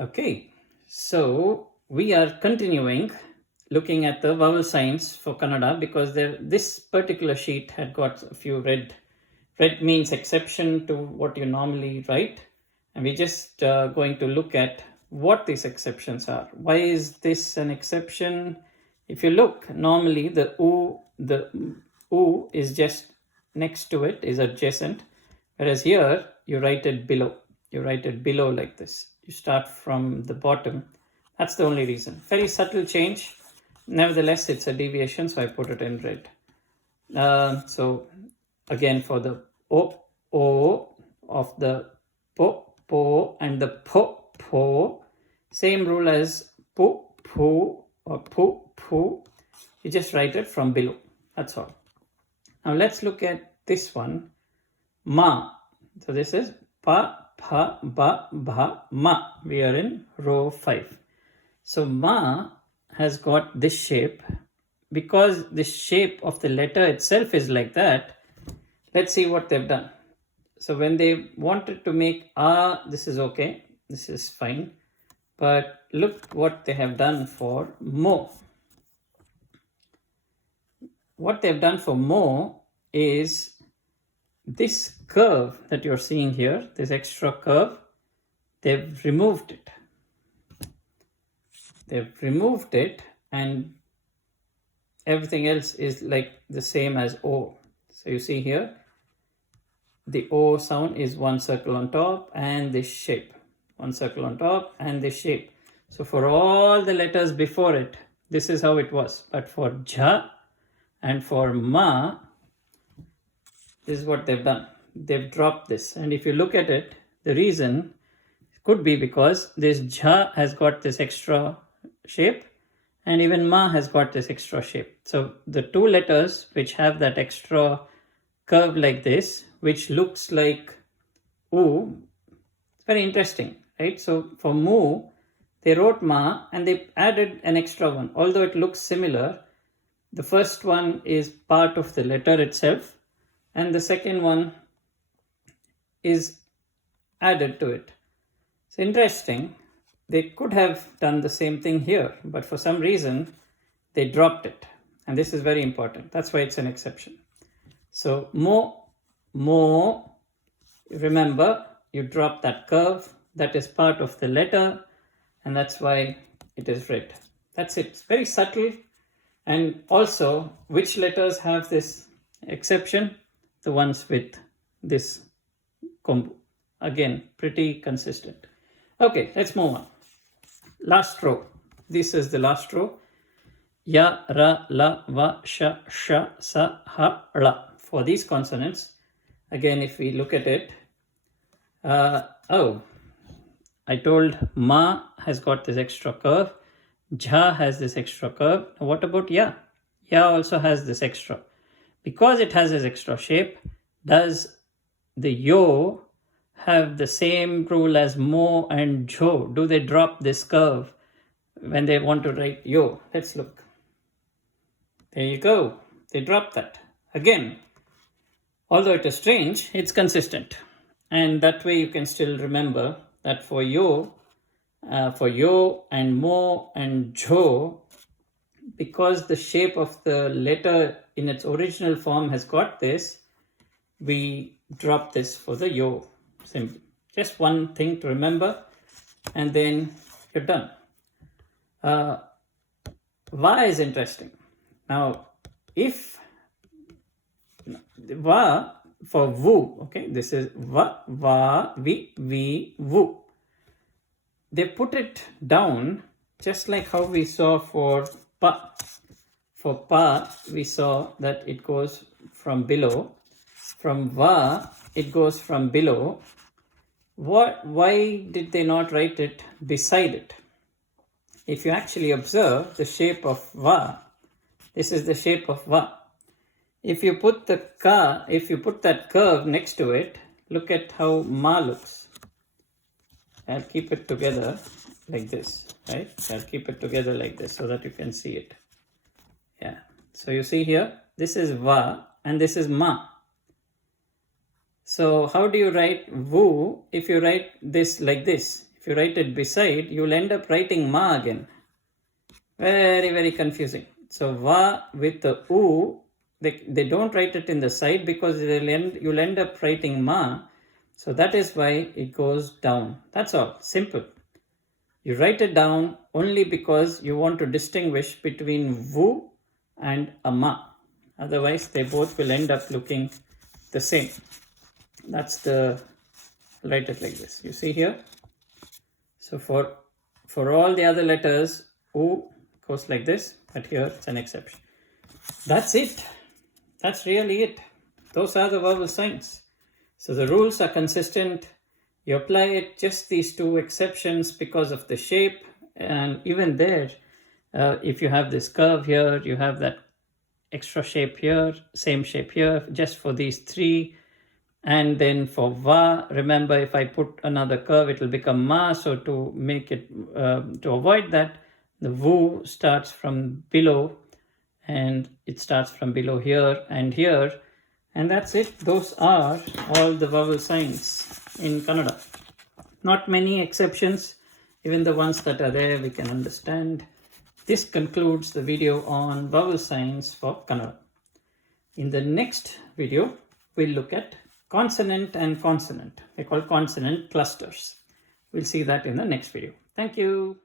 Okay, so we are continuing looking at the vowel signs for Kannada because this particular sheet had got a few red. Red means exception to what you normally write, and we're just going to look at what these exceptions are. Why is this an exception? If you look, normally the U is just next to it, is adjacent, whereas here you write it below. You write it below like this. You start from the bottom. That's the only reason. Very subtle change. Nevertheless, it's a deviation, so I put it in red. So again, for the O of the po and the po, same rule as pu or pu. You just write it from below. That's all. Now let's look at this one, ma. So this is pa, ba, ma. We are in row 5. So ma has got this shape. Because the shape of the letter itself is like that, let's see what they've done. So when they wanted to make this is okay. This is fine. But look what they have done for mo. What they've done for mo is this curve that you're seeing here, this extra curve, they've removed it. They've removed it and everything else is like the same as O. So you see here, the O sound is one circle on top and this shape. One circle on top and this shape. So for all the letters before it, this is how it was. But for jha and for ma, this is what they've done. They've dropped this. And if you look at it, the reason could be because this jha has got this extra shape and even ma has got this extra shape. So the two letters which have that extra curve like this, which looks like u, it's very interesting, right? So for mu, they wrote ma and they added an extra one. Although it looks similar, the first one is part of the letter itself and the second one is added to it. It's interesting. They could have done the same thing here, but for some reason, they dropped it. And this is very important. That's why it's an exception. So, mo, remember, you drop that curve. That is part of the letter, and that's why it is red. That's it. It's very subtle. And also, which letters have this exception? The ones with this combo. Again, pretty consistent. Okay, let's move on. Last row. This is the last row. Ya, ra, la, va, sha, sa, ha, la. For these consonants, again, if we look at it, I told ma has got this extra curve. Jha has this extra curve. What about ya? Ya also has this extra. Because it has this extra shape, does the yo have the same rule as mo and jo? Do they drop this curve when they want to write yo? Let's look. There you go. They drop that. Again, although it is strange, it's consistent. And that way you can still remember that for yo and mo and jo, because the shape of the letter in its original form has got this, we drop this for the yo. Simply. Just one thing to remember, and then you're done. Va is interesting. Now, if va for vu, okay, this is va, vi, vu. They put it down just like how we saw for pa. For pa, we saw that it goes from below. From va, it goes from below. Why did they not write it beside it? If you actually observe the shape of va, this is the shape of va. If you put that curve next to it, look at how ma looks. I'll keep it together like this, right? I'll keep it together like this so that you can see it. Yeah. So you see here, this is va and this is ma. So how do you write vu if you write this like this? if you write it beside, you'll end up writing ma again. Very, very confusing. So va with the u, they don't write it in the side because you'll end up writing ma. So that is why it goes down. That's all. Simple. You write it down only because you want to distinguish between vu and a ma. Otherwise, they both will end up looking the same. That's the, write it like this. You see here? So for all the other letters, u goes like this, but here it's an exception. That's it. That's really it. Those are the vowel signs. So the rules are consistent. You apply it, just these two exceptions because of the shape. And even there, if you have this curve here, you have that extra shape here, same shape here, just for these three. And then for va, remember, if I put another curve, it will become ma. So to make it, to avoid that, the vu starts from below, and it starts from below here and here. And that's it. Those are all the vowel signs in Kannada. Not many exceptions. Even the ones that are there, we can understand. This concludes the video on vowel signs for Kannada. In the next video, we'll look at consonant and consonant. They're called consonant clusters. We'll see that in the next video. Thank you.